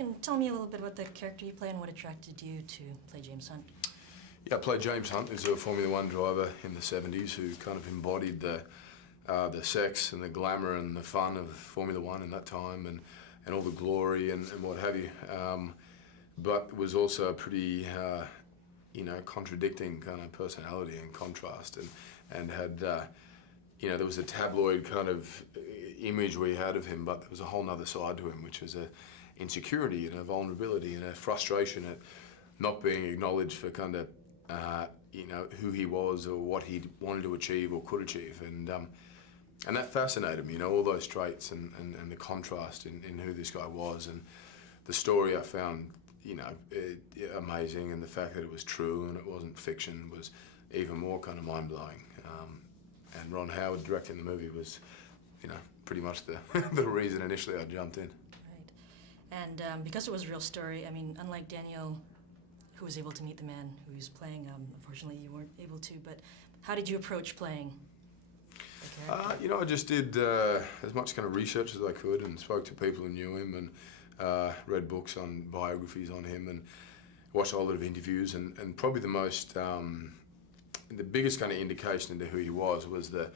can tell me a little bit about the character you play and what attracted you to play James Hunt. Yeah, I played James Hunt, who's a Formula One driver in the 70s who kind of embodied the sex and the glamour and the fun of Formula One in that time and all the glory and what have you. But was also a pretty, contradicting kind of personality and contrast and had, there was a tabloid kind of image we had of him, but there was a whole nother side to him, which was a insecurity and a vulnerability and a frustration at not being acknowledged for kind of, who he was or what he wanted to achieve or could achieve. And that fascinated me, all those traits and the contrast in who this guy was. And the story I found, amazing, and the fact that it was true and it wasn't fiction was even more kind of mind-blowing. And Ron Howard directing the movie was, pretty much the, the reason initially I jumped in. Right. And because it was a real story, I mean, unlike Daniel, who was able to meet the man who he was playing, unfortunately you weren't able to, but how did you approach playing the character? I just did as much kind of research as I could and spoke to people who knew him and read books on biographies on him and watched a lot of interviews and probably the biggest kind of indication into who he was the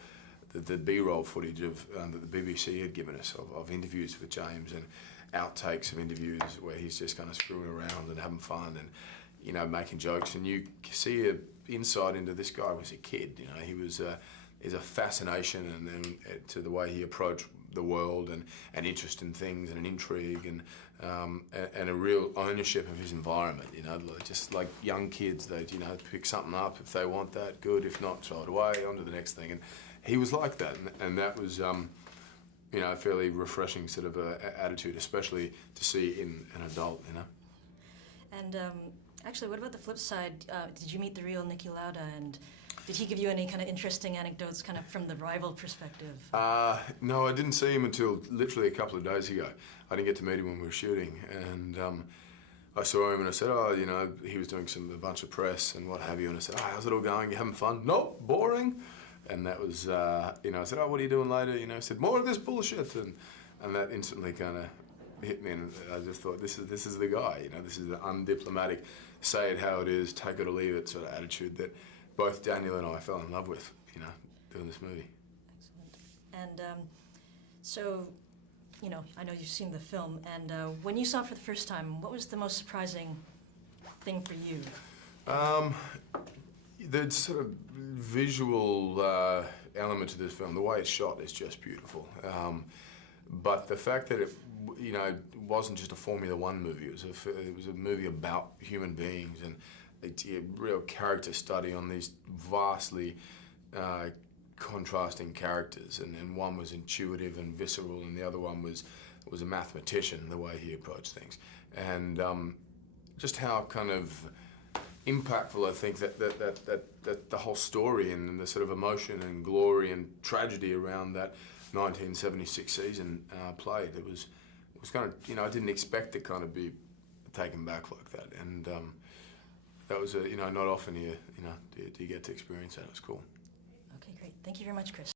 B-roll footage of that the BBC had given us of interviews with James and outtakes of interviews where he's just kind of screwing around and having fun and making jokes, and you see an insight into this guy was a kid. He was is a fascination and to the way he approached the world and interest in things and an intrigue and a real ownership of his environment. Just like young kids, they pick something up if they want that, good. If not, throw it away, on to the next thing. And he was like that, and that was a fairly refreshing sort of attitude, especially to see in an adult. And actually, what about the flip side? Did you meet the real Niki Lauda, and did he give you any kind of interesting anecdotes kind of from the rival perspective? No, I didn't see him until literally a couple of days ago. I didn't get to meet him when we were shooting, and I saw him and I said, he was doing a bunch of press and what have you, and I said, how's it all going? You having fun? Nope, boring. And that was, I said, what are you doing later? He said, more of this bullshit, and that instantly kind of hit me, and I just thought, this is the guy. This is the undiplomatic, say it how it is, take it or leave it sort of attitude that both Daniel and I fell in love with, doing this movie. Excellent. And so, I know you've seen the film, and when you saw it for the first time, what was the most surprising thing for you? The sort of visual element to this film, the way it's shot is just beautiful. But the fact that it, wasn't just a Formula One movie, it was a movie about human beings and a real character study on these vastly contrasting characters, and one was intuitive and visceral, and the other one was a mathematician, the way he approached things, and just how kind of impactful I think that the whole story and the sort of emotion and glory and tragedy around that 1976 season played. It was kind of, I didn't expect to kind of be taken back like that, and that was not often do you get to experience that. It was cool. Okay, great. Thank you very much, Chris.